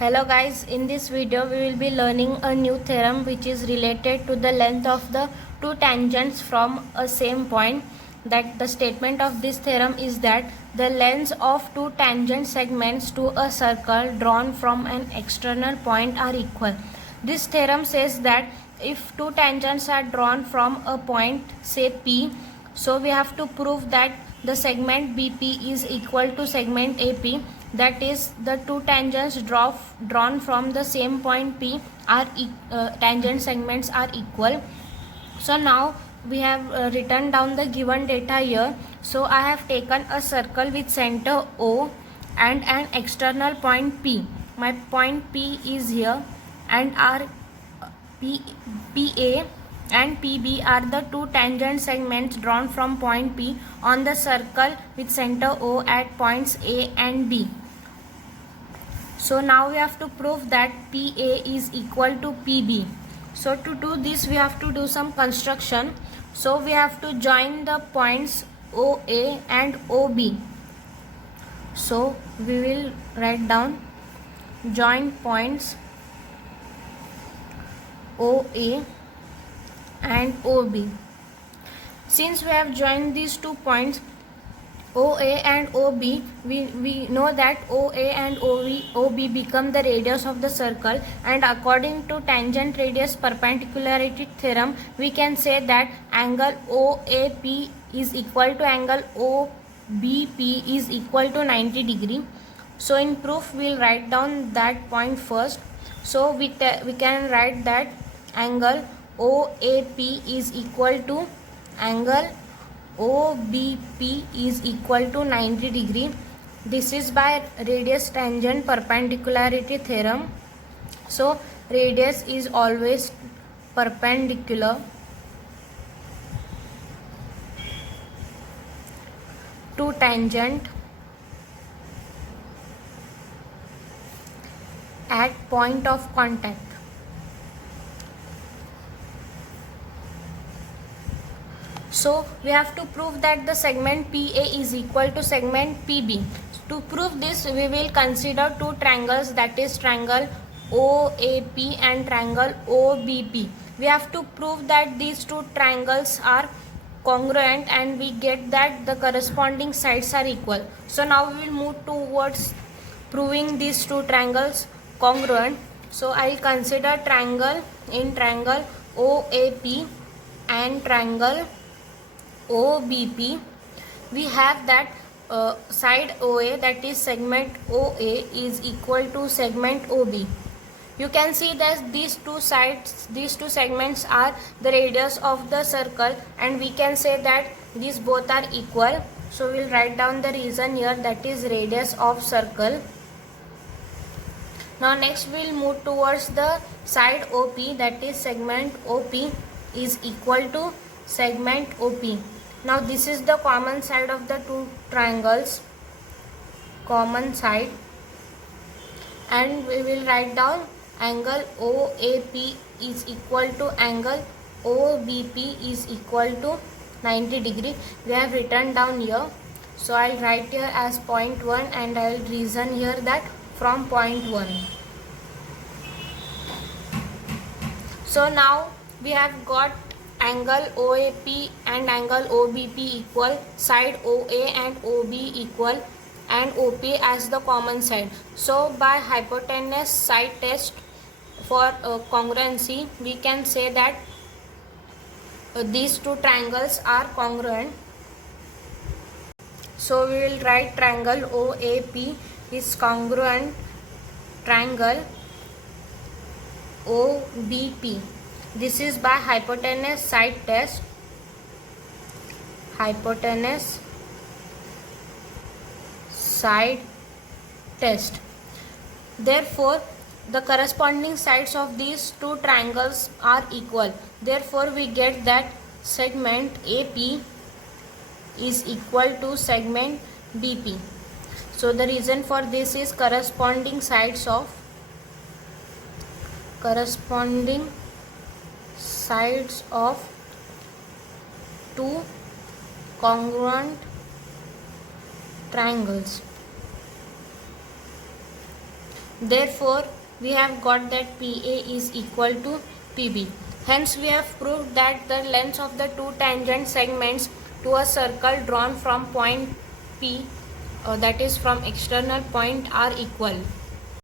Hello guys, in this video we will be learning a new theorem which is related to the length of the two tangents from a same point. That the statement of this theorem is that the lengths of two tangent segments to a circle drawn from an external point are equal. This theorem says that if two tangents are drawn from a point say P, so we have to prove that the segment BP is equal to segment AP, that is the two tangents drawn from the same point P are tangent segments are equal. So now we have written down the given data here. So I have taken a circle with center O and an external point P. My point P is here and our PA and PB are the two tangent segments drawn from point P on the circle with center O at points A and B. So now we have to prove that PA is equal to PB. So to do this we have to do some construction. So we have to join the points OA and OB. So we will write down join points OA and OB. Since we have joined these 2 points OA and OB, we know that OA and OB become the radius of the circle, and according to tangent radius perpendicularity theorem we can say that angle OAP is equal to angle OBP is equal to 90 degree. So in proof we will write down that point first. So we can write that angle OAP is equal to angle OBP is equal to 90 degree. This is by radius tangent perpendicularity theorem. So radius is always perpendicular to tangent at point of contact. So we have to prove that the segment PA is equal to segment PB. To prove this we will consider two triangles, that is triangle OAP and triangle OBP. We have to prove that these two triangles are congruent and we get that the corresponding sides are equal. So now we will move towards proving these two triangles congruent. So I will consider triangle OAP and triangle OBP. We have that side OA, that is segment OA, is equal to segment OB. You can see that these two segments are the radius of the circle, and we can say that these both are equal. So we will write down the reason here, that is radius of circle. Now next we will move towards the side OP, that is segment OP is equal to segment OP. Now this is the common side of the two triangles, common side, and we will write down angle OAP is equal to angle OBP is equal to 90 degree. We have written down here. So I will write here as point 1 and I will reason here that from point 1. So now we have got angle OAP and angle OBP equal, side OA and OB equal, and OP as the common side. So by hypotenuse side test for congruency we can say that these two triangles are congruent. So we will write triangle OAP is congruent triangle OBP. This is by hypotenuse side test. Hypotenuse side test. Therefore the corresponding sides of these two triangles are equal. Therefore we get that segment AP is equal to segment BP. So the reason for this is corresponding sides of two congruent triangles. Therefore, we have got that PA is equal to PB. Hence, we have proved that the lengths of the two tangent segments to a circle drawn from point P, that is from external point, are equal.